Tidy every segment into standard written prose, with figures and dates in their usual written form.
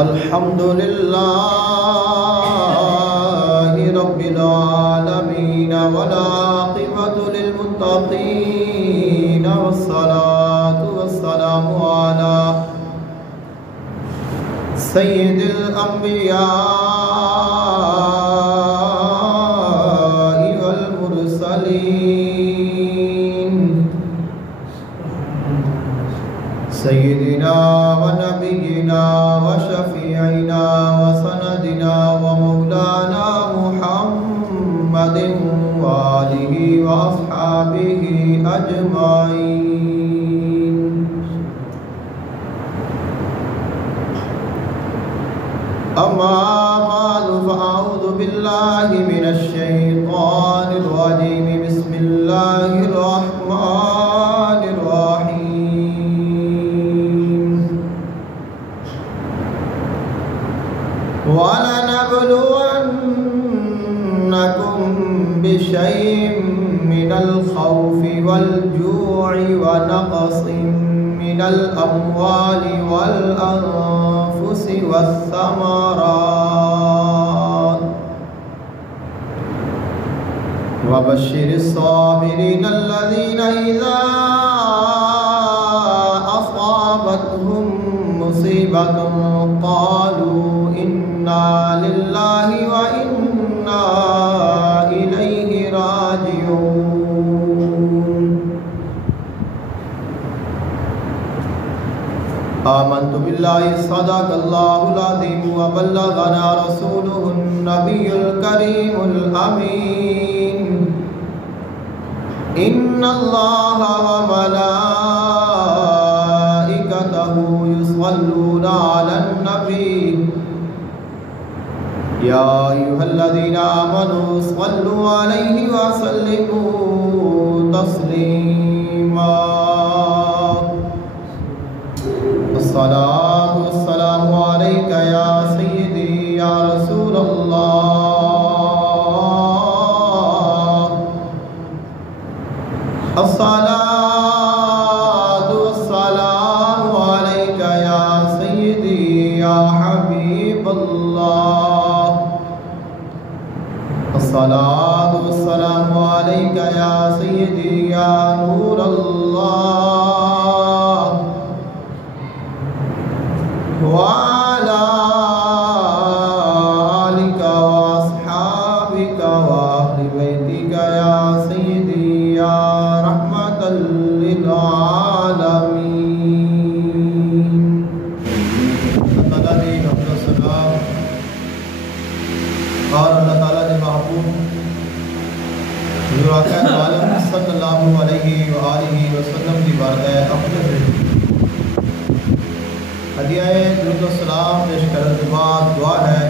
الحمد لله رب العالمين والعاقبة للمتقين والصلاة والسلام على سيد الأنبياء والمرسلين سيدنا ونبينا وشفيعنا وسندنا ومولانا محمد وآله وأصحابه أجمعين. أما بعد فأعوذ بالله من الشيطان الرجيم. بسم الله الرحمن الرحيم. ولنبلونكم بشيء من الخوف والجوع ونقص من الأموال والأنفس والثمرات وبشر الصابرين الذين إذا أصابتهم مصيبة قالوا إنا لله وإنا إليه راجعون. آمنت بالله صدق الله العظيم وبلغنا رسوله النبي الكريم الأمين. إن الله وملائكته يصلون على النبي يا أيها الذين آمنوا صلوا عليه وسلموا تسليما. الصلاة والسلام عليك يا سيدي يا رسول الله. الصلاة والسلام عليك يا سيدي يا حبيب الله. الصلاة والسلام عليك يا سيدي يا نور الله وعلى آلك وأصحابك وأهل بيتك يا سيدي يا رحمة للعالمين. اللہ تعالیٰ نے اپنا سلام اور اللہ تعالیٰ نے محبوب جو آقا عالم صلی اللہ علیہ وآلہ وسلم کی بارگاہ اقدس میں ہدیہ درود و سلام پیش کرنے کے بعد دعا ہے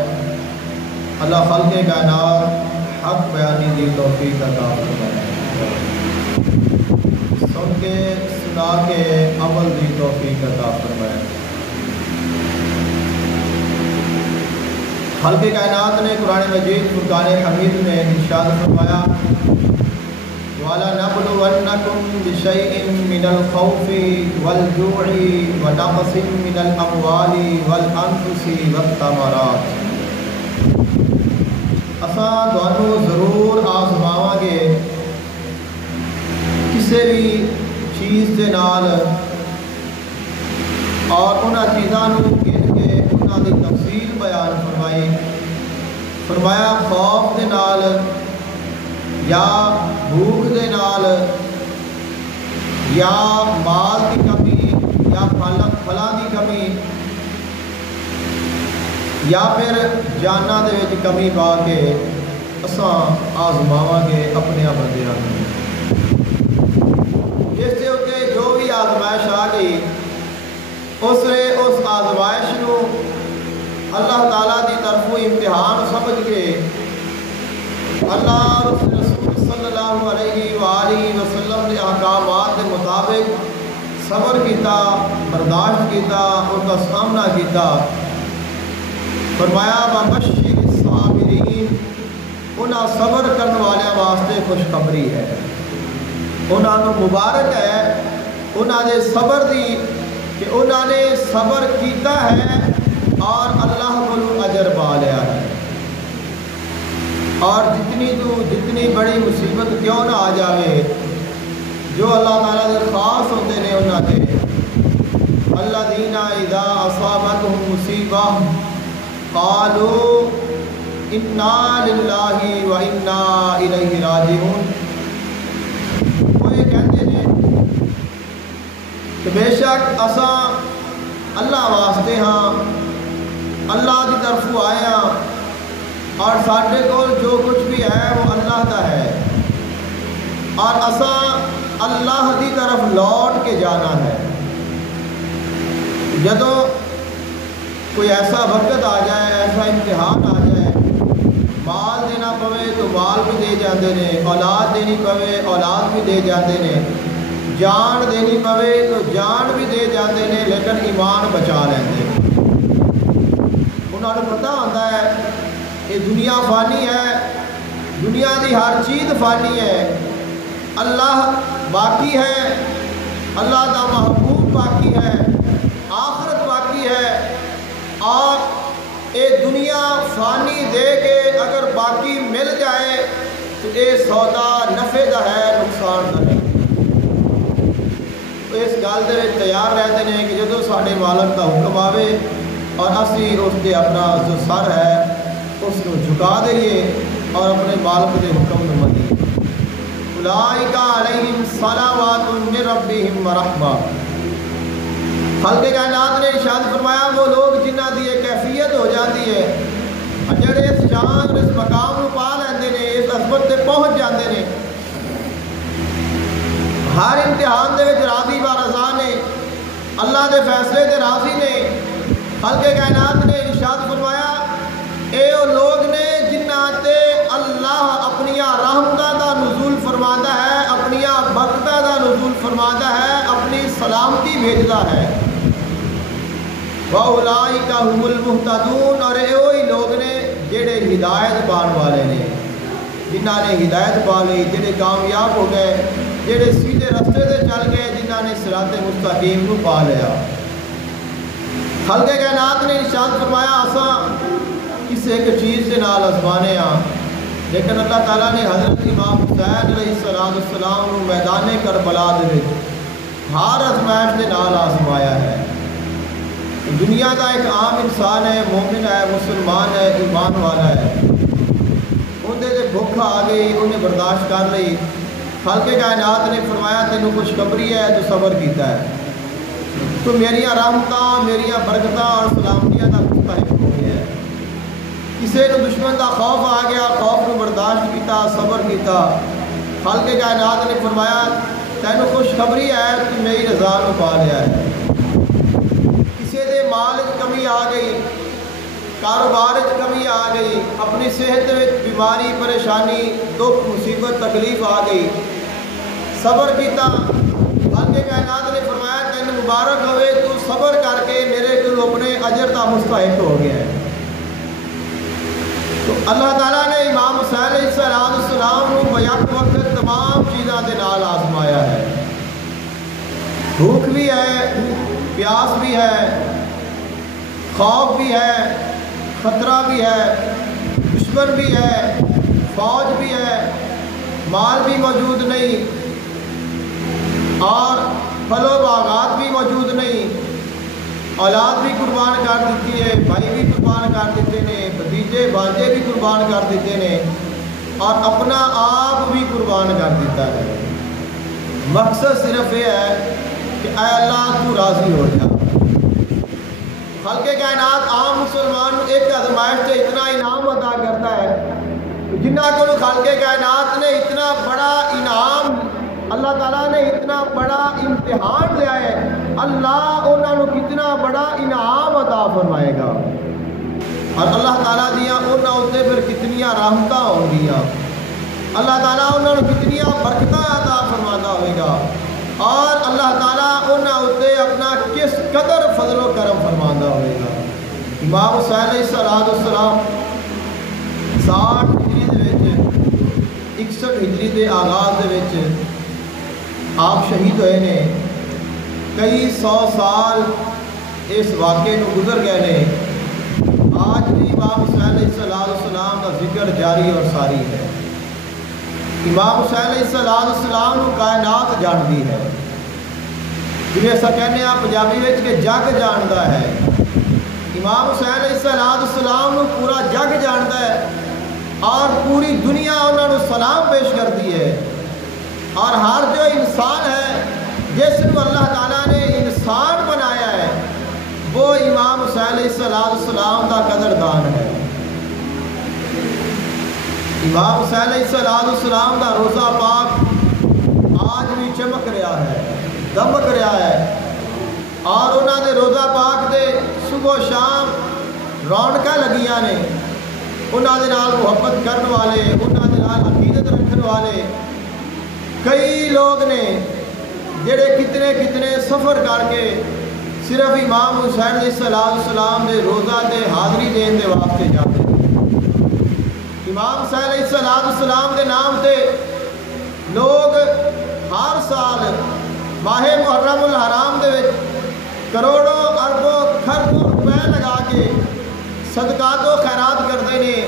اللہ خالق کائنات حق بیانی دی توفیق عطا فرمائے، سن کے سنا کے عمل دی توفیق عطا فرمائے۔ خالق کائنات نے قرآن مجید فرقان حمید میں ارشاد فرمایا وَلَنَبْلُوَنَّكُمْ بِشَيْءٍ مِّنَ الْخَوْفِ وَالْجُوعِ وَنَقْصٍ مِّنَ الْأَمْوَالِ وَالْأَنفُسِ وَالثَّمَرَاتِ۔ اساں تانوں ضرور آزماواں گے کسی بھی چیز دے نال اور انہاں چیزاں نوں گن کے انہاں دی تفصیل بیان فرمائی۔ فرمایا خوف دے نال یا بھوک دے نال یا مال کی کمی یا پھلاں دی کمی یا پھر جاناں دے وچ کمی پا کے اساں آزماواں گے اپنے بندیاں نوں۔ جس دے اوتے جو بھی آزمائش آ گئی اس نے اس آزمائش نوں اللہ تعالیٰ دی طرفوں امتحان سمجھ کے اللہ رسول صلی اللہ علیہ وآلہ وسلم کے احکامات کے مطابق صبر کیتا، برداشت کیتا، ان کا سامنا کیتا۔ فرمایا وَبَشِّرِ الصَّابِرِينَ، انہاں صبر کرنے والے واسطے خوشخبری ہے، انہاں نوں مبارک ہے انہاں دے صبر دی کہ انہاں نے صبر کیتا ہے اور اللہ کو اجر پا لیا ہے۔ اور جتنی بڑی مصیبت کیوں نہ آ جاوے، جو اللہ تعالیٰ دے خاص ہوتے ہیں انہوں نے الذین اذا اصابتهم مصیبہ قالوا انا للہ و انا الیہ راجعون۔ وہ یہ کہتے ہیں کہ بے شک اساں اللہ واسطے ہاں، اللہ کی طرف آئے ہاں، اور ساڈے کول جو کچھ بھی ہے وہ اللہ کا ہے، اور اساں اللہ کی طرف لوٹ کے جانا ہے۔ جدوں کوئی ایسا وقت آ جائے، ایسا امتحان آ جائے، مال دینا پوے تو مال بھی دے جاندے نے، اولاد دینی پوے اولاد بھی دے جاندے نے، جان دینی پوے تو جان بھی دے جاندے نے، لیکن ایمان بچا لیندے نے۔ انہوں نے پتہ ہوتا ہے یہ دنیا فانی ہے، دنیا کی ہر چیز فانی ہے، اللہ باقی ہے، اللہ کا محبوب باقی ہے، آخرت باقی ہے، اور یہ دنیا فانی دے کے اگر باقی مل جائے تو یہ سودا نفع کا ہے، نقصان کا نہیں۔ تو اس گل دے تیار رہتے ہیں کہ جدو ساڈے مالک کا حکم آوے اور اسی اس کے اپنا جو سر ہے اس کو جھکا دئیے اور اپنے مالک کے حکم کو منیے۔ اولئک علیہم صلوات من ربہم ورحمہ۔ خالق کائنات نے ارشاد فرمایا وہ لوگ جنہ دی یہ کیفیت ہو جاتی ہے، جڑے اس شان اس مقام کو پا لیندے نے، اس عظمت تے پہنچ جاندے نے، ہر امتحان دے وچ راضی و رضا نے، اللہ دے فیصلے تے راضی نے۔ خالق کائنات نے ارشاد فرمایا اے وہ لوگ نے جنہ تے اللہ اپنی رحمتاں دا نزول فرماتا ہے، اپنی برکتاں دا نزول فرماتا ہے، اپنی سلامتی بھیجتا ہے۔ وَأُولَئِكَ هُمُ الْمُهْتَدُونَ، اور اے وہی لوگ نے جڑے ہدایت پان والے نے، جنہ نے ہدایت پا لی، جڑے کامیاب ہو گئے، جڑے سیدھے رستے سے چل گئے، جنہ نے صراط مستقیم کو پا لیا۔ خالق کائنات نے ارشاد فرمایا اساں کسی ایک چیز سے نال آزمانے ہاں، لیکن اللہ تعالیٰ نے حضرت امام حسین علیہ السلام میدان کربلا دے ہر آزمائش کے نال آزمایا ہے۔ دنیا کا ایک عام انسان ہے، مومن ہے، مسلمان ہے، ایمان والا ہے، اندر سے بھوک آ گئی، انہیں برداشت کر لی۔ خالق کائنات نے فرمایا تینوں خوشخبری ہے تو صبر کیتا ہے، تو میری رحمتاں میری برکتاں اور سلامتیاں کا مستحق ہو گیا ہے۔ کسی کو دشمن کا خوف آ گیا، خوف کو برداشت کیتا، صبر کیتا۔ خالق کائنات نے فرمایا تینوں خوشخبری ہے تو میری رضا کو پا لیا ہے۔ کسی دے مال کمی آ گئی، کاروبار کمی آ گئی، اپنی صحت میں بیماری پریشانی دکھ مصیبت تکلیف آ گئی، صبر کیتا۔ خالق کائنات نے فرمایا تینوں مبارک ہوئے تو صبر کر کے میرے کو اپنے اجر کا مستحق ہو گیا ہے۔ تو اللہ تعالیٰ نے امام حسین علیہ السلام کو بیک وقت تمام چیزاں دے نال آزمایا ہے۔ بھوک بھی ہے، پیاس بھی ہے، خوف بھی ہے، خطرہ بھی ہے، دشمن بھی ہے، فوج بھی ہے، مال بھی موجود نہیں، اور پھل و باغات بھی موجود نہیں، اولاد بھی قربان کر دیتی ہے، بھائی بھی قربان کر دیتے ہیں، بھتیجے بھانجے بھی قربان کر دیتے ہیں، اور اپنا آپ بھی قربان کر دیتا ہے۔ مقصد صرف یہ ہے کہ اے اللہ تو راضی ہو جا۔ خالق کائنات عام مسلمان ایک آزمائش سے اتنا انعام عطا کرتا ہے، جنہ کو خالق کائنات نے اتنا بڑا انعام، اللہ تعالیٰ نے اتنا بڑا امتحان لیا ہے، اللہ انہوں نے کتنا بڑا انعام عطا فرمائے گا، اور اللہ تعالیٰ دیا انہوں نے پھر کتنی رحمتاں ہوں گیا، اللہ تعالیٰ انہوں نے کتنی برکتاں عطا فرماتا ہوئے گا، اور اللہ تعالیٰ انہوں نے اپنا کس قدر فضل و کرم فرماتا ہوئے گا۔ امام حسین علیہ السلام 60 ہجری دے وچ 61 ہجری دے آغاز دے وچ آپ شہید ہوئے نے، کئی 100 سال اس واقعے کو گزر گئے نے، آج بھی امام حسین علیہ السلام کا ذکر جاری اور ساری ہے۔ امام حسین علیہ السلام کو کائنات جانتی ہے، جنہیں ایسا کہنے آپ پنجابی میں کہ جگ جانتا ہے۔ امام حسین علیہ السلام کو پورا جگ جانتا ہے اور پوری دنیا انہوں نے سلام پیش کرتی ہے۔ اور ہر جو انسان ہے جس کو اللہ تعالیٰ نے انسان بنایا ہے وہ امام حسین علیہ السلام کا قدردان ہے۔ امام حسین علیہ السلام کا روزہ پاک آج بھی چمک رہا ہے، دمک رہا ہے، اور انہوں نے روزہ پاک دے صبح و شام رونقاں لگیاں نے۔ انہوں نے نال محبت کرنے والے، انہوں نے نال عقیدت رکھنے والے کئی لوگ نے جڑے کتنے سفر کر کے صرف امام حسین علیہ السلام دے روزہ دے حاضری دین دے واسطے جاتے ہیں۔ امام حسین علیہ السلام دے نام تے لوگ ہر سال ماہ محرم الحرام دے وچ کروڑوں اربوں خربوں روپے لگا کے صدقات و خیرات کرتے ہیں،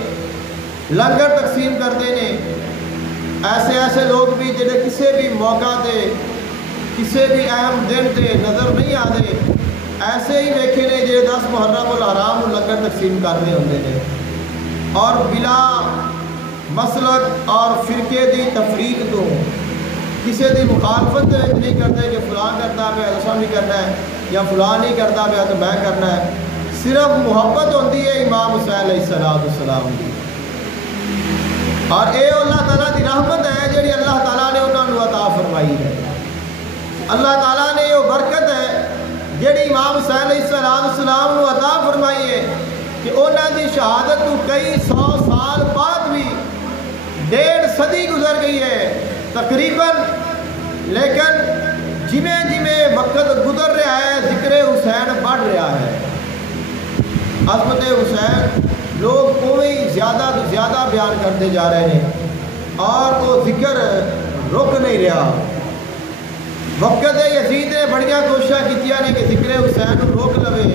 لنگر تقسیم کرتے ہیں۔ ایسے لوگ بھی جڑے کسی بھی موقع تے کسی بھی اہم دن تے نظر نہیں آتے، ایسے ہی ویکھے نے جڑے 10 محرم الحرام لنگر تقسیم کرنے ہوندے نے، اور بلا مسلک اور فرقے دی تفریق تو کسی دی مخالفت نہیں کرتے کہ فلاں کرتا پہ ایسا نہیں کرنا ہے یا فلاں نہیں کرتا پہ تو میں کرنا ہے۔ صرف محبت ہوتی ہے امام حسین علیہ السلام کی، اور اے اللہ تعالیٰ کی رحمت ہے جڑی اللہ تعالیٰ نے انہوں نے عطا فرمائی ہے۔ اللہ تعالیٰ نے یہ برکت ہے جڑی امام حسین علیہ السلام نے عطا فرمائی ہے کہ انہوں کی شہادت کو کئی 100 سال بعد بھی 1.5 صدی گزر گئی ہے تقریباً، لیکن جویں وقت گزر رہا ہے ذکر حسین بڑھ رہا ہے۔ عظمت حسین لوگ کوئی زیادہ تو زیادہ بیان کرتے جا رہے ہیں اور وہ ذکر رک نہیں رہا۔ وقت یزید نے بڑیاں کوششیں کیتیاں نے کہ ذکر حسین روک لوے،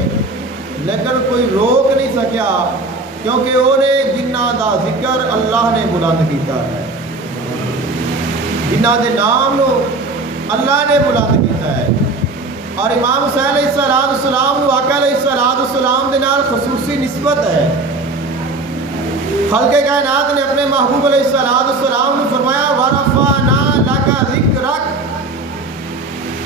لیکن کوئی روک نہیں سکیا، کیونکہ انہیں جنہ دا ذکر اللہ نے بلند کیتا ہے، جنہ دے نام نو اللہ نے بلند کیتا ہے۔ اور امام حسین علیہ السلام نو آقا علیہ السلام دے نال خصوصی نسبت ہے۔ خلق کائنات نے اپنے محبوب علیہ السلام نے فرمایا وَرَفَعْنَا لَكَ ذِكْرَكَ،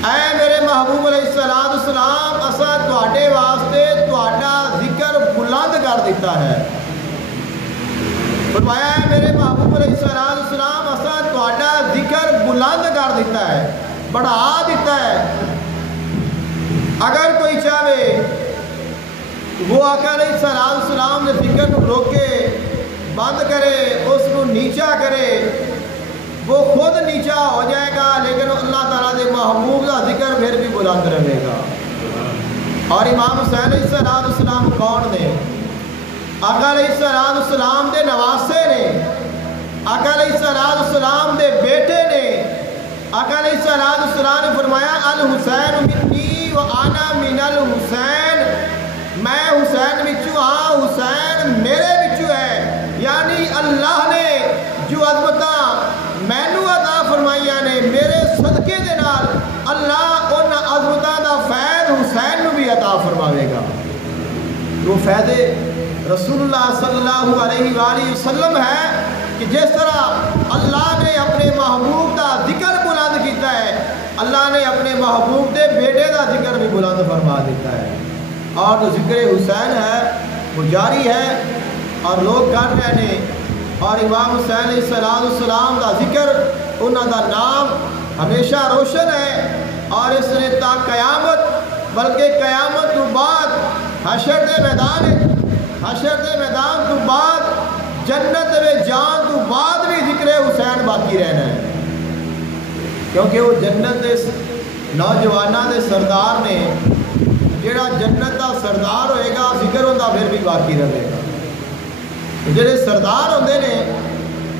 اے میرے محبوب علیہ السلام اساں تواڈے واسطے تواڈا ذکر بلند کر دیتا ہے۔ فرمایا ہے میرے محبوب علیہ السلام اساں تواڈا ذکر بلند کر دیتا ہے، بڑھا دیتا ہے۔ اگر کوئی چاہے وہ آقا علیہ السلام نے ذکر کو روکے، بند کرے، اس کو نیچا کرے، وہ خود نیچا ہو جائے گا، لیکن اللہ تعالیٰ دے محبوب کا ذکر پھر بھی بلند رہے گا۔ اور امام حسین علیہ السلام کون نے؟ آقا علیہ السلام دے نواسے نے، آقا علیہ السلام دے بیٹے نے۔ آقا علیہ السلام نے فرمایا الحسین منی وَأَنَا مِنَ الْحُسَيْن، میں حسین بچوں ہاں، حسین میرے بچوں ہے۔ یعنی اللہ نے جو عظمتاں مینو عطا فرمائیاں نے میرے صدقے دے نال اللہ ان عظمتاں دا فیض حسین نو بھی عطا فرماوے گا۔ وہ فیض رسول اللہ صلی اللہ علیہ وآلہ وسلم ہے کہ جس طرح اللہ نے اپنے محبوب دا ذکر بلند کیتا ہے، اللہ نے اپنے محبوب دے بیٹے دا ذکر بھی بلند فرما دیتا ہے۔ اور جو ذکر حسین ہے وہ جاری ہے اور لوگ کر رہے ہیں، اور امام حسین علیہ السلام دا ذکر انہوں دا نام ہمیشہ روشن ہے، اور اس نے تا قیامت بلکہ قیامت تو بعد حشر دے میدان تو بعد جنت میں جان تو بعد بھی ذکر حسین باقی رہنا ہے، کیونکہ وہ جنت دے نوجوانوں دے سردار نے، جڑا جنت دا سردار ہوئے گا ذکر ہوتا پھر بھی باقی رہے گا۔ جڑے سردار ہوندے نے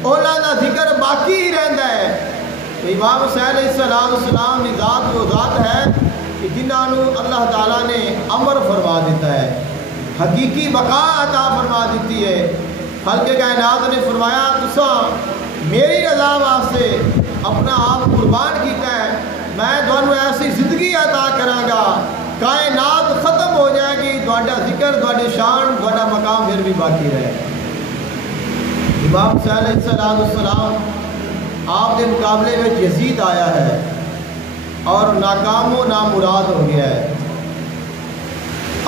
انہاں دا ذکر باقی ہی رہندا ہے۔ تو امام حسین علیہ السلام کی ذات وہ ذات ہے کہ جنہاں نو اللہ تعالیٰ نے امر فرما دیتا ہے حقیقی بقا عطا فرما دیتی ہے۔ خالق کائنات نے فرمایا تساں میری رضا واسطے اپنا آپ قربان کیتا ہے، میں تمہیں ایسی زندگی عطا کراں گا، کائنات ختم ہو جائے گی، تہاڈا ذکر، تہاڈی شان، تہاڈا مقام پھر بھی باقی رہے۔ امام حسین علیہ السلام آپ کے مقابلے میں یزید آیا ہے اور ناکام و نامراد ہو گیا ہے۔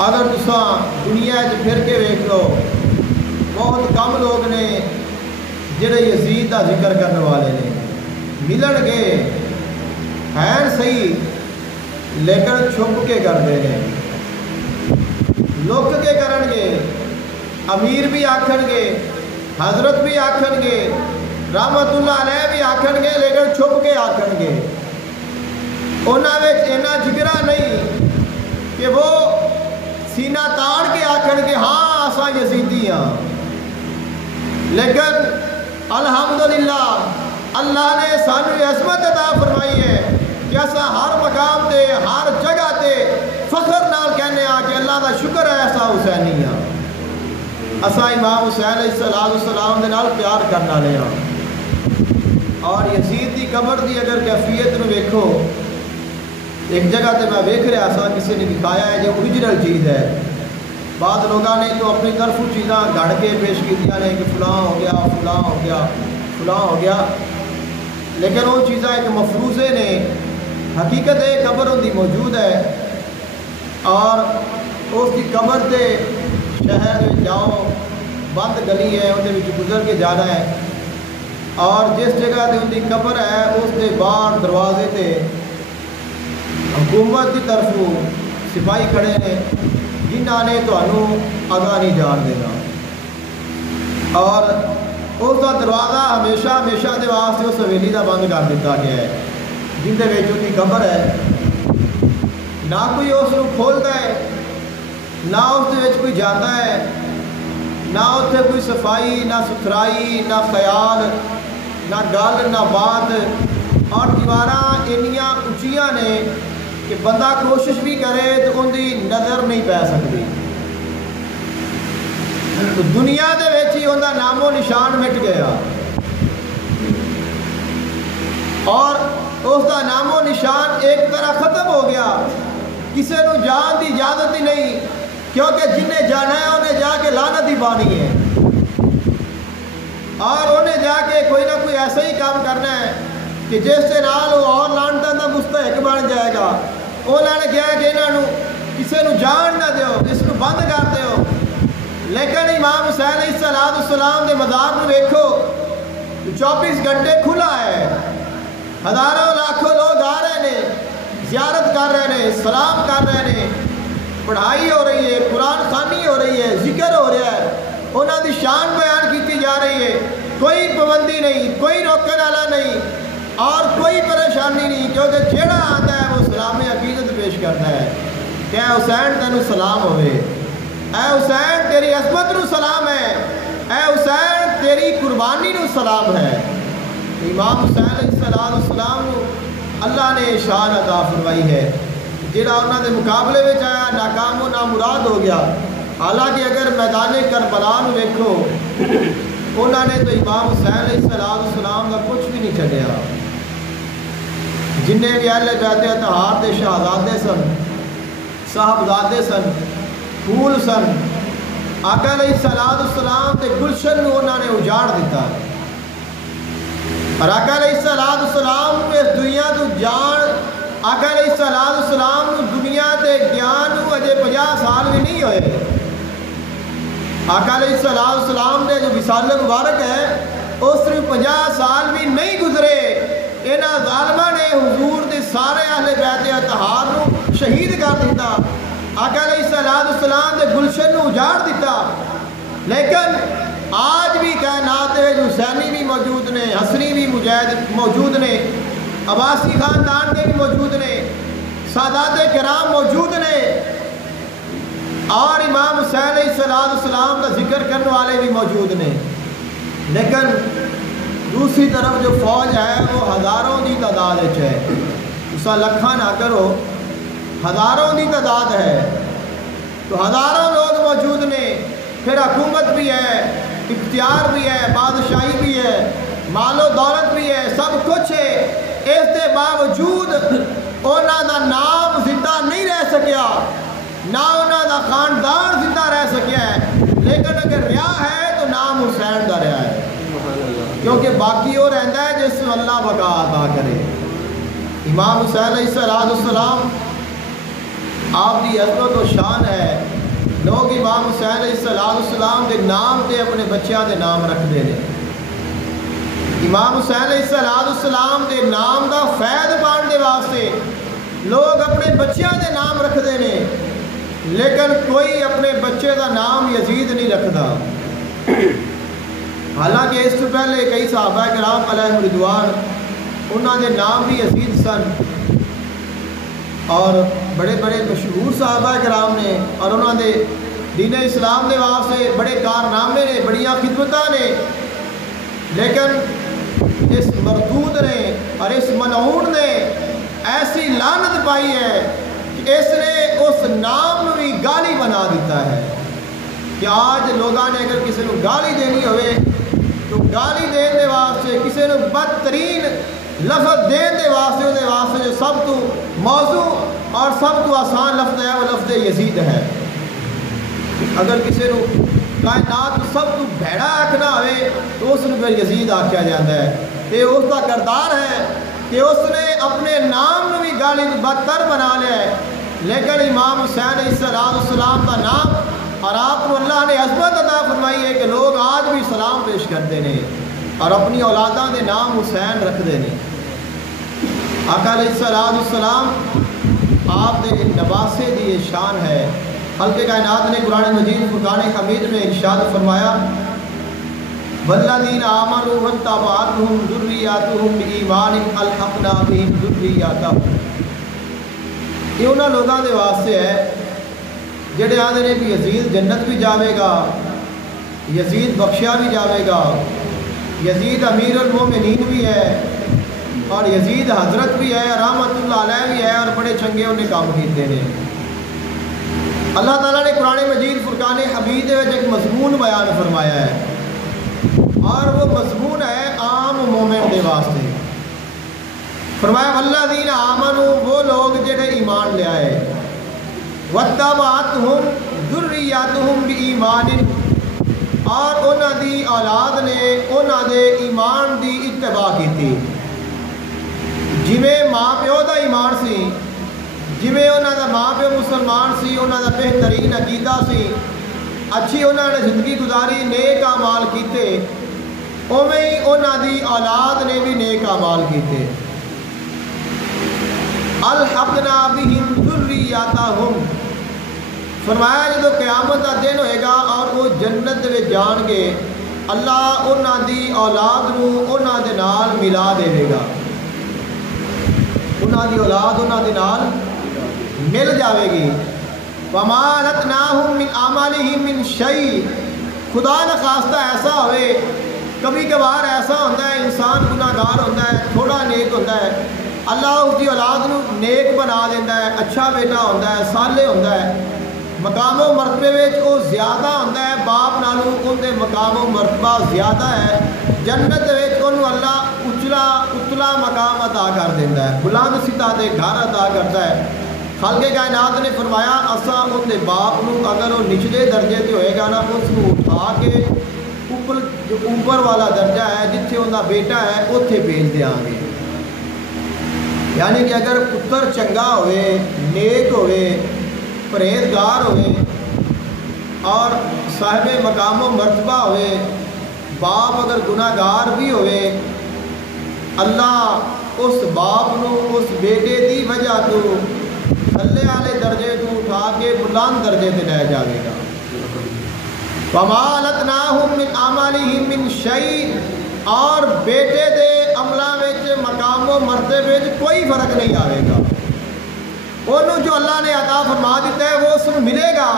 اگر تساں دنیا پھر کے ویکھ لو، بہت کم لوگ نے جڑے یزید کا ذکر کرنے والے نے، ملن گے ہیں صحیح لیکن چھپ کے کرتے ہیں، لک کے کرن گے، امیر بھی آکھن گے، حضرت بھی آکھن گے، رحمت اللہ علیہ بھی آکھن گے، لیکن چھپ کے آکھن گے۔ انہاں وچ اینا جگرا نہیں کہ وہ سینہ تاڑ کے آکھن گے ہاں اساں یزیدی ہاں، لیکن الحمدللہ اللہ نے سانو عظمت عطا فرمائی ہے کہ اساں ہر مقام تے، ہر جگہ تے فخر نال کہنے آ کہ اللہ دا شکر ہے اساں حسینی ہاں، اساں امام حسین علیہ السلام دے نال پیار کرنے والے ہاں۔ اور یزید دی قبر دی اگر کیفیت نو ویکھو، ایک جگہ تے میں ویکھ رہا سا کسی نے دکھایا ہے جو اوریجنل چیز ہے، بعض لوگوں نے تو اپنی طرف چیزاں گھڑ کے پیش کیتیاں نے کہ فلاں ہو گیا، فلاں ہو گیا، فلاں ہو گیا، لیکن وہ چیزاں ایک مفروضے نے، حقیقت ہے قبر ان دی موجود ہے، اور اس کی قبر تے شہر میں جاؤ، بند گلی ہے اندر گزر کے جانا ہے، اور جس جگہ تے ان دی قبر ہے اس دے باہر دروازے تے حکومت کی طرف سپاہی کھڑے نے جنہاں نے تمہوں اگاں نہیں جان دینا، اور اس کا دروازہ ہمیشہ ہمیشہ دے واسطے اس حویلی کا بند کر دیتا گیا ہے جن دے وچ ان کی قبر ہے، نہ کوئی اس کو کھولتا ہے، نہ اس دے وچ کوئی جاتا ہے، نہ اتنے کوئی صفائی، نہ ستھرائی، نہ خیال، نہ گل، نہ بات، اور دیواراں اینیاں اچیاں نے کہ بندہ کوشش بھی کرے تو ان دی نظر نہیں پی سکتی، تو دنیا دے وچ ہی ان دا نام و نشان مٹ گیا، اور اس دا نام و نشان ایک طرح ختم ہو گیا، کسی نو جان دی اجازت ہی نہیں، کیونکہ جنہیں جانا ہے انہیں جا کے لعنت ہی پانی ہے، اور انہیں جا کے کوئی نہ کوئی ایسا ہی کام کرنا ہے کہ جس سے نال وہ اور لعنتاں دا مستحق بن جائے گا۔ انہوں نے کہا کہ انہوں کسی نو جان نہ دیو، اس کو بند کر دیو، لیکن امام حسین علیہ السلام دے مزار نو ویکھو 24 گھنٹے کھلا ہے، ہزاروں لاکھوں لوگ آ رہے ہیں، زیارت کر رہے ہیں، سلام کر رہے ہیں، پڑھائی ہو رہی ہے، قرآن خوانی ہو رہی ہے، ذکر ہو رہا ہے، انہوں دی شان بیان کی جا رہی ہے، کوئی پابندی نہیں، کوئی روکنے والا نہیں، اور کوئی پریشانی نہیں، کیونکہ جیڑا آتا ہے وہ سلام عقیدت پیش کرتا ہے کہ اے حسین تینوں سلام ہوئے، اے حسین تیری عظمت نو سلام ہے، اے حسین تیری قربانی نو سلام ہے۔ امام حسین علیہ السلام نو اللہ نے شان عطا فرمائی ہے، جڑا انہوں نے مقابلے میں آیا ناکام و نامراد ہو گیا، حالانکہ اگر میدان کربلا نو ویکھو انہوں نے تو امام حسین علیہ السلام کا کچھ بھی نہیں چھڈیا، جنہیں بھی اہل بیت اطہار دے شہزادے سن، صاحبزادے سن، پھول سن، آقا علیہ السلام تے گلشن نو انہوں نے اجاڑ دیتا، اور آقا علیہ السلام اس دنیا تو جان، آقا علیہ السلام دنیا تے گیان نو اجے 50 سال بھی نہیں ہوئے، آقا علیہ السلام نے جو وصال مبارک ہے اس نے 50 سال بھی نہیں گزرے، انہاں ظالماں نے حضور دے سارے اہل بیت اطہار نو شہید کر دیتا، آقا علیہ السلام دے گلشن نو اجاڑ دیتا، لیکن آج بھی کائنات حسینی بھی موجود نے، حسنی بھی موجود نے، عباسی خاندان کے بھی موجود نے، سادات کرام موجود نے، اور امام حسین علیہ السلام کا ذکر کرنے والے بھی موجود نے، لیکن دوسری طرف جو فوج ہے وہ ہزاروں کی تعداد ہے، اسا لکھاں نہ کرو، ہزاروں کی تعداد ہے، تو ہزاروں لوگ موجود نے، پھر حکومت بھی ہے، اختیار بھی ہے، بادشاہی بھی ہے، مال و دولت بھی ہے، سب کچھ ہے، اس کے باوجود انہوں دا نام زندہ نہیں رہ سکیا، نہ انہوں دا خاندان زندہ رہ سکیا ہے، لیکن اگر رہا ہے تو نام حسین دا رہا ہے، کیونکہ باقی وہ رہتا ہے جس کو اللہ بقا عطا کرے۔ امام حسین علیہ السلام آپ کی عظمت و شان ہے، لوگ امام حسین علیہ السلام کے نام تے اپنے بچیاں دے نام رکھتے ہیں۔ امام حسین علیہ السلام کے نام دا فیض پان دے واسطے لوگ اپنے بچیاں دے نام رکھتے ہیں، لیکن کوئی اپنے بچے دا نام یزید نہیں رکھتا، حالانکہ اس سے پہلے کئی صحابہ کرام علیہ رضوان انہوں نے نام بھی یزید سن، اور بڑے بڑے مشہور صحابہ کرام نے، اور انہوں نے دین اسلام کے واسطے بڑے کارنامے نے، بڑیاں خدمتاں نے، لیکن اس مردود نے اور اس ملعون نے ایسی لعنت پائی ہے کہ اس نے اس نام بھی گالی بنا دیتا ہے، کہ آج لوگوں نے اگر کسی کو گالی دینی ہوئے تو گالی دین دے واسطے، کسی نے بدترین لفظ دین دے واسطے جو سب تو موضوع اور سب تو آسان لفظ ہے وہ لفظ یزید ہے۔ اگر کسی کو کائنات سب تو بھیڑا آکھنا ہوئے تو اس نے پھر یزید آکھیا جاتا ہے، یہ اس کا کردار ہے کہ اس نے اپنے نام بھی گالی بدتر بنا لیا ہے، لیکن امام حسین علیہ السلام کا نام، اور آپ کو اللہ نے عظمت عطا فرمائی ہے کہ لوگ آج بھی سلام پیش کرتے ہیں اور اپنی اولاداں دے نام حسین رکھتے ہیں۔ آقا علیہ السلام آپ دے نواسے دی یہ شان ہے۔ خالق کائنات نے قرآن مجید فرقان حمید میں ارشاد فرمایا، والذین آمنوا واتبعتهم ذریاتهم بایمان الحقنا بهم ذریاتهم، یہ انہاں لوگاں دے واسطے ہے جڑے آدھے نے کہ یزید جنت بھی جاوے گا، یزید بخشیا بھی جاوے گا، یزید امیر المومنین بھی ہے، اور یزید حضرت بھی ہے، رحمت اللہ علیہ بھی ہے، اور بڑے چنگے انہیں کام کیتے ہیں۔ اللہ تعالیٰ نے قرآن مجید فرقان حمید میں ایک مضمون بیان فرمایا ہے، اور وہ مضمون ہے عام مومن کے واسطے۔ فرمایا والذین آمنوا، وہ لوگ جڑے ایمان لے آئے، واتبعتهم ذریاتهم بایمان، اور انہاں دی اولاد نے انہاں دے ایمان دی اتباع کی، جویں ماں پیو دا ایمان سی، جویں انہاں دا ماں پیو مسلمان سی، انہاں دا بہترین عقیدہ سی، اچھی انہاں نے زندگی گزاری، نیک اعمال کیتے، اوویں ہی انہاں دی اولاد نے بھی نیک اعمال کیتے۔ الحقنا بہم ذریاتہم، فرمایا جدو قیامت کا دن ہوئے گا اور وہ جنت میں جان گے، اللہ انہاں دی اولاد نو انہاں دے نال ملا دے گا، انہاں دی اولاد انہاں دے نال مل جاوے گی۔ وما لتناہم من اعمالہم من شیء، خدا نخواستہ ایسا ہوئے، کبھی کبھار ایسا ہوتا ہے انسان گناہگار ہوتا ہے، تھوڑا نیک ہوتا ہے، اللہ اس کی اولاد نو نیک بنا دیتا ہے، اچھا بیٹا ہوتا ہے، صالح ہوتا ہے، مقام و مرتبے میں وہ زیادہ ہوتا ہے، باپ نالوں ان کے مقام و مرتبہ زیادہ ہے، جنت میں انہوں اللہ اتلا مقام عطا کر دیتا ہے، بلند سطح دے گھر عطا کرتا ہے۔ خالق کائنات نے فرمایا اساں ان کے باپ نو اگر وہ نچلے درجے سے ہوئے گا نا، اس کو اٹھا کے جو اوپر والا درجہ ہے جتھے ان کا بیٹا ہے اتنے بھیج دیاں گے، یعنی کہ اگر پتر چنگا ہوئے، نیک ہوئے، پرہیزگار ہوئے اور صاحب مقام و مرتبہ ہوئے، باپ اگر گناہگار بھی ہوئے، اللہ اس باپ نو اس بیٹے دی وجہ تو تھلے والے درجے تو اٹھا کے بلند درجے تے لے جاوے گا۔ وما لتناہم من اعمالہم من شیء، اور بیٹے دے عملاں وچ مقام و مرتبے وچ کوئی فرق نہیں آئے گا، انہوں جو اللہ نے عطا فرما دیتا ہے وہ اس کو ملے گا،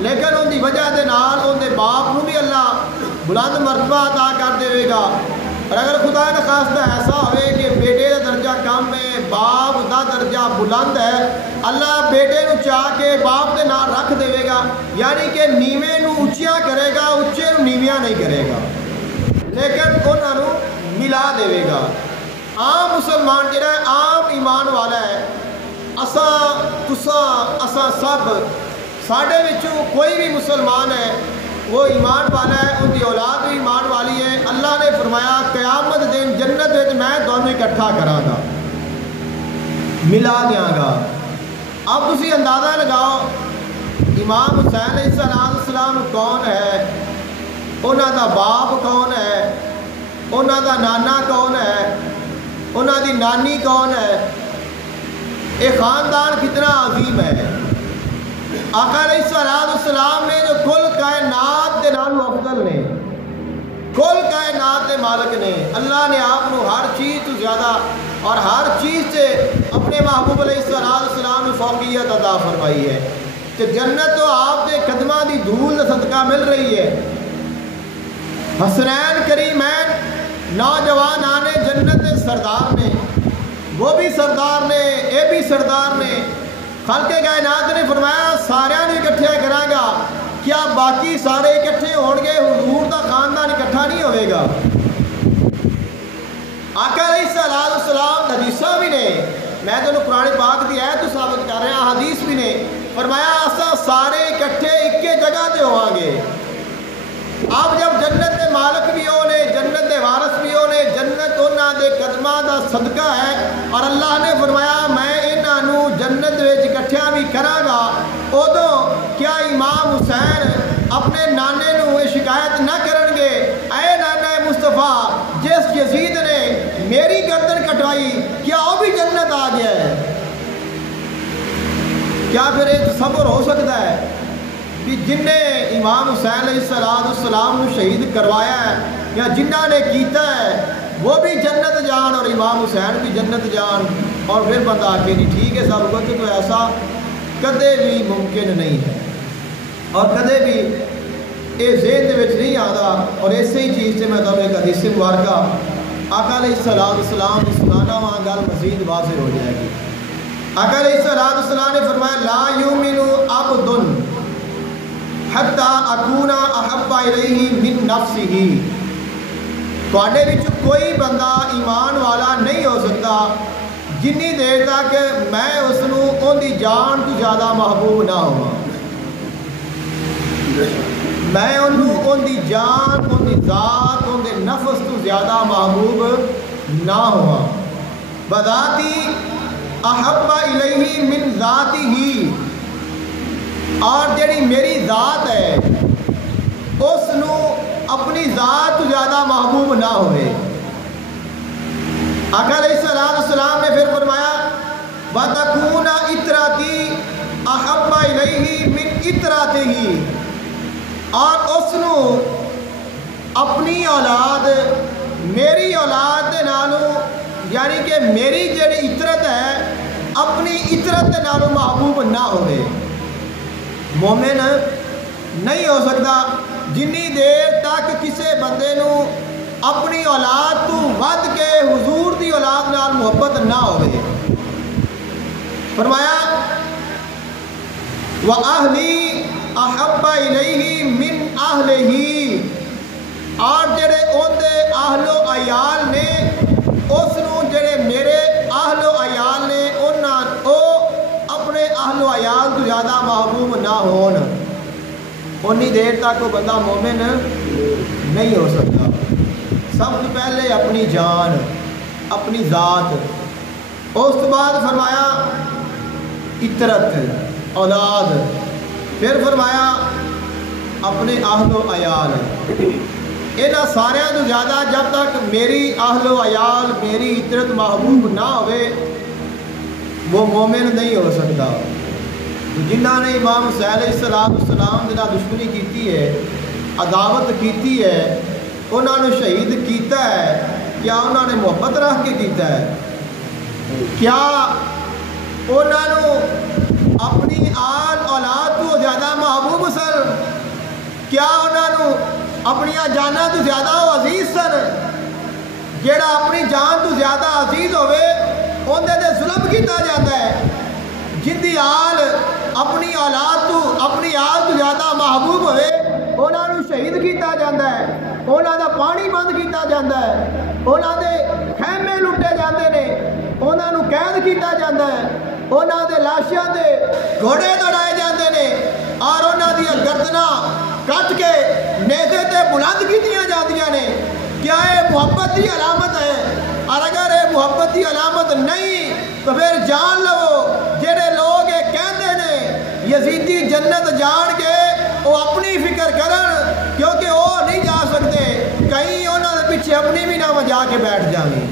لیکن ان کی وجہ دے نال ان دے باپ کو بھی اللہ بلند مرتبہ عطا کر دے گا۔ اور اگر خدا نخواستہ ایسا ہوئے کہ بیٹے کا درجہ کم ہے، باپ دا درجہ بلند ہے، اللہ بیٹے نو چاہ کے باپ دے نال رکھ دے گا، یعنی کہ نیویں نو اچیاں کرے گا، اچے نو نیویاں نہیں کرے گا، لیکن انہاں نو ملا دے گا۔ عام مسلمان جڑا ہے عام ایمان والا ہے، اساں سب ساڈے وچوں کوئی بھی مسلمان ہے وہ ایمان والا ہے، ان کی اولاد بھی ایمان والی ہے۔ اللہ نے فرمایا قیامت دن جنت وچ میں دونوں اکٹھا کراں گا، ملا دیاں گا۔ اب تسی اندازہ لگاؤ امام حسین علیہ السلام کون ہے، انہاں دا باپ کون ہے، انہاں دا نانا کون ہے، انہاں دی نانی کون ہے، یہ خاندان کتنا عظیم ہے۔ آقا علیہ السلام نے جو کل کائنات دے نالوں افضل نے، کل کائنات دے مالک نے، اللہ نے آپ کو ہر چیز تو زیادہ اور ہر چیز سے اپنے محبوب علیہ السلام نے فوقیت عطا فرمائی ہے کہ جنت تو آپ دے قدمہ دی دھول صدقہ مل رہی ہے۔ حسنین کریمین نوجوان آنے جنت دے سردار نے، وہ بھی سردار نے، یہ بھی سردار نے۔ خالق کائنات نے فرمایا سارے اکٹھے کراں گا، کیا باقی سارے اکٹھے ہون گے؟ حضور دا خاندان اکٹھا نہیں ہوئے گا۔ آقا علیہ السلام حدیثہ بھی نے، میں تو قرآن پاک دی آیت ثابت کر رہا ہوں، حدیث بھی نے فرمایا اساں سارے اکٹھے ایک جگہ تے ہوواں گے۔ اب جب جنت دے مالک بھی ہونے، جنت دے وارث بھی ہونے، جنت انہاں دے قدماں دا صدقہ ہے، اور اللہ نے فرمایا میں انہاں نو جنت وچ اکٹھیاں بھی کراں گا۔ ادوں کیا امام حسین اپنے نانے نو یہ شکایت نہ کرن گے، اے نانا مصطفیٰ جس یزید نے میری گردن کٹوائی کیا وہ بھی جنت آ گیا ہے؟ کیا پھر یہ تصور ہو سکتا ہے کہ جن نے امام حسین علیہ السلام کو شہید کروایا ہے یا جنہ نے کیتا ہے وہ بھی جنت جان اور امام حسین بھی جنت جان؟ اور پھر بندہ آکے نہیں ٹھیک ہے سب کچھ، تو ایسا کدے بھی ممکن نہیں ہے اور کدے بھی یہ ذہن دے وچ نہیں آتا۔ اور اسی ہی چیز سے میں تمہیں ایک حدیث مبارکہ آقا علیہ السلام کی سنانا وہاں گل مزید واضح ہو جائے گی۔ آقا علیہ السلام نے فرمایا لا یؤمن عبد حتی اکون احب الیہ من نفسہ، تواڈے وچ کوئی بندہ ایمان والا نہیں ہو سکتا جنی دیر تک میں اس نو ان دی جان تو زیادہ محبوب نہ ہوا، میں انہوں ان دی جان، ان دی ذات، ان دے نفس تو زیادہ محبوب نہ ہوا۔ بذاتی احب الیہ من ذاتی ہی، اور جڑی میری ذات ہے اس نو اپنی ذات تو زیادہ محبوب نہ ہوئے۔ آقا علیہ السلام نے پھر فرمایا وَتَكُونَ اِطْرَتِي أَحَبَّ إِلَيْهِ مِنْ اِطْرَتِهِ، اور اس نو اپنی اولاد میری اولاد دے نالوں، یعنی کہ میری جڑی اطرت ہے اپنی اطرت دے نالوں محبوب نہ ہوئے۔ مومن نہیں ہو سکتا جنی دیر تک کسے بندے نو اپنی اولاد تو ود کے حضور دی اولاد نال محبت نہ ہوئے۔ فرمایا وَأَهْلِي أَحَبَّ إِلَيْهِ مِنْ أَهْلِهِ، اور جڑے ان دے اہل و عیال نے اس نو جڑے میرے اہل و عیال نے انہاں او اپنے اہل و عیال تو زیادہ محبوب نہ ہون، انی دیر تک وہ بندہ مومن نہیں ہو سکتا۔ سب سے پہلے اپنی جان، اپنی ذات، اس کے بعد فرمایا اطرت اولاد، پھر فرمایا اپنے اہل و عیال۔ انہاں سارے تو زیادہ جب تک میری اہل و عیال، میری اطرت محبوب نہ ہوئے وہ مومن نہیں ہو سکتا۔ جنہاں نے امام حسین علیہ السلام دینا دشمنی کیتی ہے، عداوت کیتی ہے، انہوں نے شہید کیتا ہے، کیا انہوں نے محبت رکھ کے کیتا ہے؟ کیا انہوں نے اپنی آل اولاد تو زیادہ محبوب سن؟ کیا انہوں نے اپنی جانہ تو زیادہ عزیز سن؟ جیڑا اپنی جان تو زیادہ عزیز ہوئے اندر دے ظلم کیتا جاتا ہے، جن دی آل اپنی اولاد تو اپنی آل تو زیادہ محبوب ہوئے انہاں نو شہید کیتا جاتا ہے، انہاں دا پانی بند کیتا جاتا ہے، انہاں دے خیمے لٹے جاتے نے، انہاں نو قید کیتا جاتا ہے، انہاں دے لاشاں دے گھوڑے دوڑائے جاتے نے اور انہاں دی گردناں کٹ کے نیزے تے بلند کیتیاں جاندیاں نے۔ کیا یہ محبت کی علامت ہے؟ اور اگر یہ محبت کی علامت نہیں تو پھر جان لو جڑے لوگ یہ کہتے ہیں یزیدی جنت جان کے وہ اپنی فکر کرن، کیونکہ وہ نہیں جا سکتے، کہیں انہوں نے پیچھے اپنی بھی نہ جا کے بیٹھ جائیں۔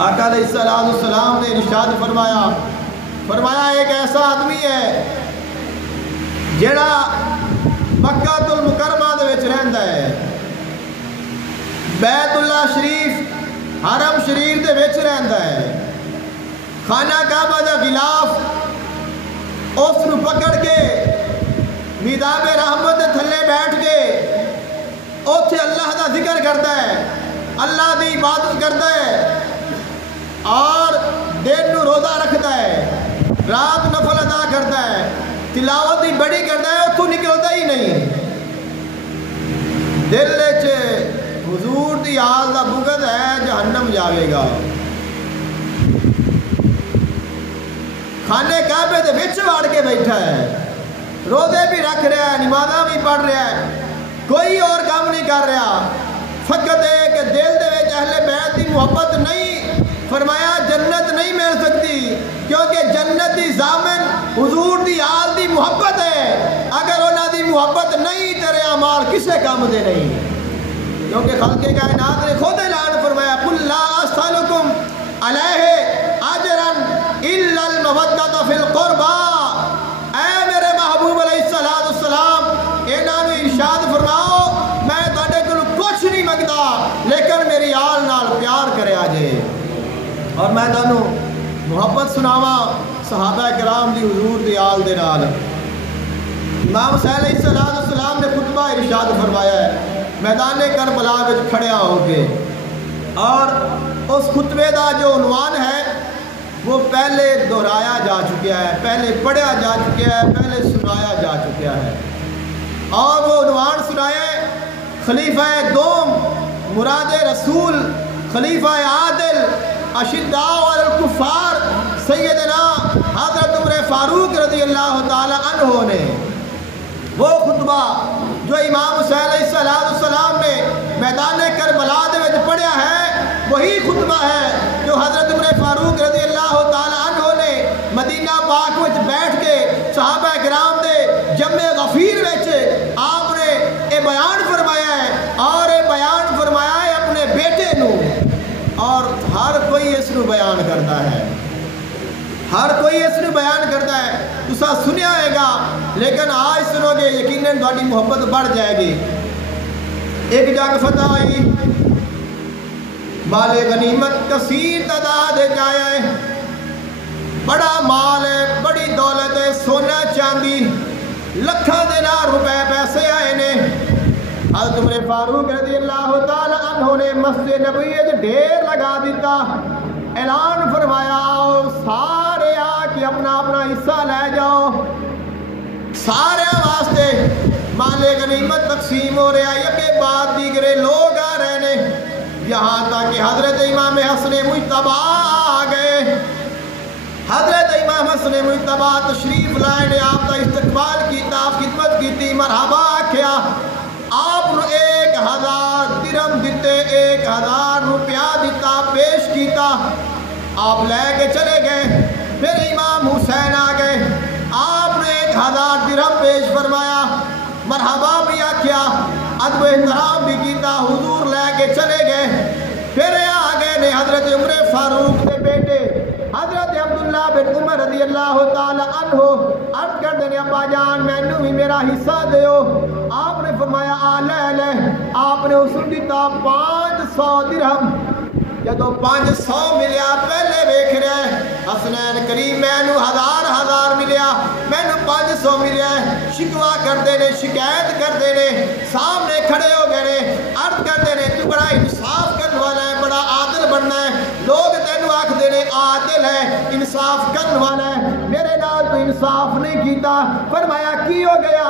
آقا علیہ السلام نے ارشاد فرمایا ایک ایسا آدمی ہے جڑا مکہ المکرمہ دے وچ رہندا ہے، بیت اللہ شریف حرم شریف دے وچ رہندا ہے، خانہ کعبہ دا غلاف اس نو پکڑ کے میدان رحمت دے تھلے بیٹھ کے اوتھے اللہ دا ذکر کرتا ہے، اللہ دی عبادت کرتا ہے اور دن نو روزہ رکھتا ہے، رات نفل ادا کرتا ہے، تلاوت ہی بڑی کرتا ہے، اتھوں نکلتا ہی نہیں۔ دل وچ حضور دی آل دا بغض ہے، جہنم جاوے گا۔ خانے کعبے دے وچ وڑ کے بیٹھا ہے، روزے بھی رکھ رہا ہے، نمازاں بھی پڑھ رہا ہے، کوئی اور کام نہیں کر رہا، فقط ہے کہ دل دے وچ اہل بیت دی محبت نہیں۔ فرمایا جنت نہیں مل سکتی، کیونکہ جنت دی ضامن حضور دی آل دی محبت ہے، اگر انہاں دی محبت نہیں تیرے اعمال کسے کام دے نہیں، کیونکہ خلق کائنات نے خود اعلان فرمایا قل لا اسألکم علیہ اجرا الا المودۃ فی القربى، اے میرے محبوب علیہ السلام انہاں نے ارشاد فرماؤ میں تہاڈے کول کچھ نہیں منگدا لیکن میری آل نال پیار کریا جے۔ اور میں تانوں محبت سناواں صحابہ کرام دی حضور دی آل دے نال۔ امام حسین علیہ السلام نے خطبہ ارشاد فرمایا ہے میدان کربلا وچ کھڑیا ہو کے، اور اس خطبے دا جو عنوان ہے وہ پہلے دہرایا جا چکا ہے، پہلے پڑھیا جا چکا ہے، پہلے سنایا جا چکا ہے، اور وہ عنوان سنایا ہے خلیفہ دوم مراد رسول خلیفہ عادل اشداء علی الکفار سیدنا حضرت عمر فاروق رضی اللہ تعالی عنہ نے وہ خطبہ جو امام حسین علیہ السلام نے میدان کربلا دے وچ پڑھیا ہے وہی خطبہ ہے جو حضرت عمر فاروق رضی اللہ تعالی عنہ نے مدینہ پاک وچ بیٹھ کے صحابہ کرام دے جمع غفیر وچ آپ نے یہ بیان فرمایا ہے، اور یہ بیان فرمایا ہے اپنے بیٹے نو، اور ہر کوئی اس نو بیان کرتا ہے، ہر کوئی اس نو بیان کرتا ہے، تسا سنیا ہوئے گا لیکن آج سنو گے یقیناً تہاڈی محبت بڑھ جائے گی۔ ایک جنگ فتح ہوئی، مال غنیمت کثیر تعداد جایا ہے، بڑا مال ہے، بڑی دولت ہے، سونا چاندی لکھاں دینار روپے پیسے آئے نے۔ حضرت عمر فاروق رضی اللہ تعالی عنہ نے مسجد نبوی ڈھیر لگا دیتا، اعلان فرمایا آؤ سارے آ کے اپنا اپنا حصہ لے جاؤ، سارے واسطے مال غنیمت تقسیم ہو رہا ہے، یکے بعد دیگرے لوگ آ رہے نے، یہاں تک کہ حضرت امام حسن مجتبی آ گئے۔ حضرت امام حسن مجتبی تشریف لائے نے، آپ کا استقبال کیتا، خدمت کیتی، مرحبا کیا، آپ نے 1000 درہم دیتے، 1000 روپیہ دیتا، پیش کیتا، آپ لے کے چلے گئے۔ پھر امام حسین آ گئے، آپ نے 1000 درہم پیش فرمایا، مرحبا بھی آکھیا، ادب احترام بھی کیتا، حضور لے کے چلے گئے۔ پھر آ گئے نے حضرت عمر فاروق کے بیٹے حضرت عبداللہ بن عمر رضی اللہ تعالی عنہ، عرض کر دینے ابا جان مینوں بھی میرا حصہ دیو۔ آپ نے فرمایا آ لے لے، آپ نے اس دیتا 500 درہم۔ جدو 500 ملیا پہلے ویکھ رہا ہے حسنین کریم مینوں 1000 ملیا، مینوں 500 ملیا ہے، شکوا کرتے نے، شکایت کرتے نے، سامنے کھڑے ہو گئے نے، عرض کرتے نے تو بڑا انصاف کرنے والا ہے، بڑا عادل بننا ہے، لوگ تینوں آکھدے نے آ عادل ہے, انصاف کرنے والا ہے, میرے نال تو انصاف نہیں کیتا. فرمایا کی ہو گیا؟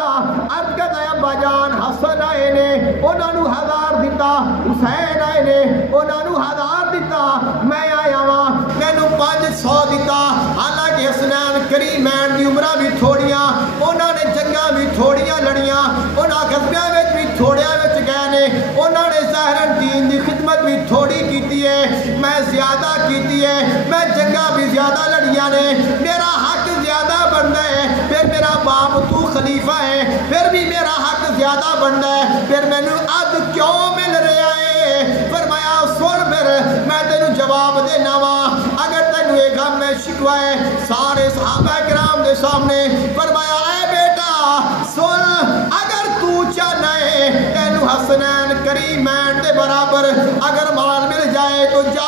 عرض کرتا ہے ابا جان حسن آئے نے انہاں نو 1000 دیتا, حسین آئے نے انہاں نو 1000 دیتا, میں آیا ہاں مینوں 500 دیتا. حالانکہ حسنین کریمین دی عمرہ بھی تھوڑیاں, انہاں نے جنگاں بھی تھوڑیاں لڑیاں, انہاں غزویاں وچ بھی تھوڑیاں وچ گئے نے, انہاں نے ظاہراً دین دی خدمت بھی تھوڑی کیتی ہے, میں زیادہ کیتی ہے, میں جنگاں بھی زیادہ لڑیاں نے, میرا حق زیادہ بنتا ہے. پھر میرا باپ تو خلیفہ ہے, پھر بھی میرا حق زیادہ بنتا ہے, پھر مینوں اد کیوں مل رہا ہے؟ فرمایا سن پھر میں تینوں جواب دینا وا, اگر تینوں یہ غم میں شکوا ہے سارے صحابہ کرام دے سامنے. فرمایا اے بیٹا سن, اگر تو چاہنا ہے تینوں حسنین کریمین دے برابر اگر مال مل جائے تو جا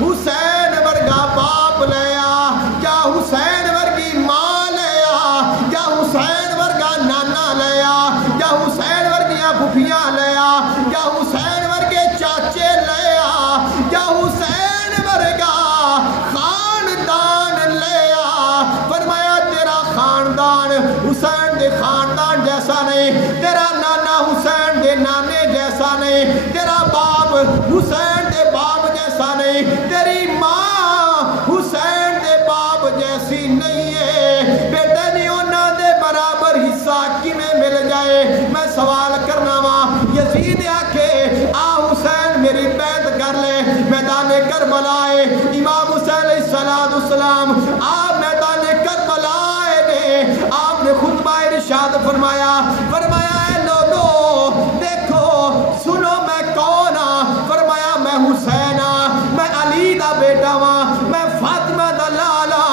حسین ورگا باپ لے آ, یا حسین ورگی ماں لے آ, یا حسین ورگا نانا لے آ, یا حسین ورگیاں پھپھیاں لے آ, یا حسین ورگے چاچے لے آ, یا حسین ورگا خاندان لے آ. فرمایا تیرا خاندان حسین دے خاندان جیسا نہیں, تیرا نانا حسین دے نانے جیسا نہیں, تیرا باپ حسین دے باپ جیسا نہیں, تیری ماں حسین دے باپ جیسی نہیں ہے. بیٹے نہیں انہاں دے برابر حصہ کیویں مل جائے؟ میں سوال کرنا وا. یزید آکھے آ حسین میری بیعت کر لے, میدان کربلا ہے, امام حسین علیہ السلام آپ میدان کربلا نے آپ نے خطبہ ارشاد فرمایا, فرمایا اے لوگو دیکھو سنو میں کون ہاں. فرمایا میں حسین ہاں, میں علی دا بیٹا ہاں, میں فاطمہ دا لالا,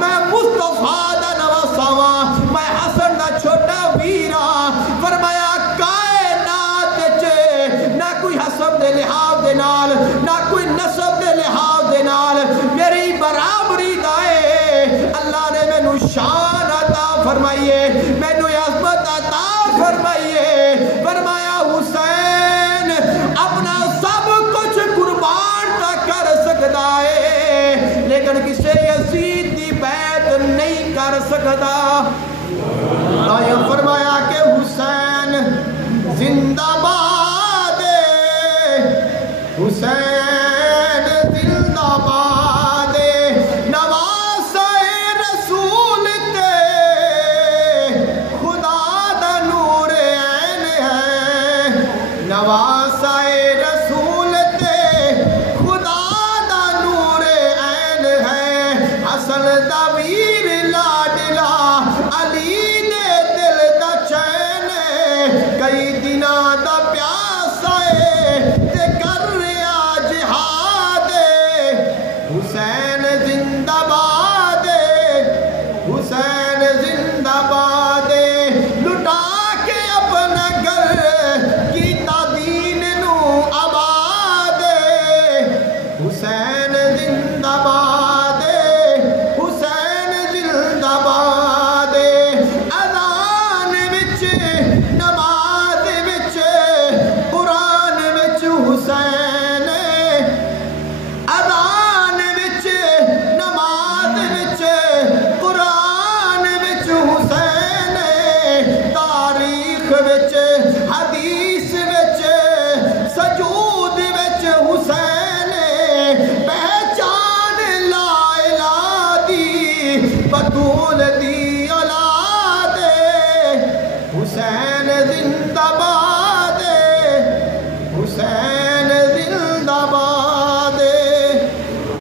میں مصطفیٰ دا نواسا ہاں, میں حسن دا چھوٹا ویر ہاں. فرمایا کائنات چے نہ کوئی حسب دے لحاظ دے نال, نہ کوئی نسب دے لحاظ دے نال میری برابری دائے. اللہ نے مینوں شان عطا فرمائیے, مینوں عظمت عطا فرمائیے. فرمایا حسین اپنا سب کچھ قربان تا کر سکتا ہے لیکن کسی یزید دی بیعت نہیں کر سکتا. آیا فرمایا کہ حسین زندہ باد, حسین زندہ باد, نواسہ رسول تے خدا دا نور عین ہے, نواسہ رسول تے خدا دا نور عین ہے. حسن دا ویر لاڈلا علی دے دل دا چین, کئی دناں دا پیاسا ہے تے کر رہا جہاد. حسین زندہ باد, حسین زندہ باد, لٹا کے اپنا گھر کیتا دین نو آباد. حسین زندہ باد, حسین زندہ باد. اذان وچ نماز وچ قرآن وچ حسین, اذان وچ نماز وچ قرآن وچ حسین, تاریخ وچ حدیث وچ سجود وچ حسین. پہچان لا الہ دی بطول دی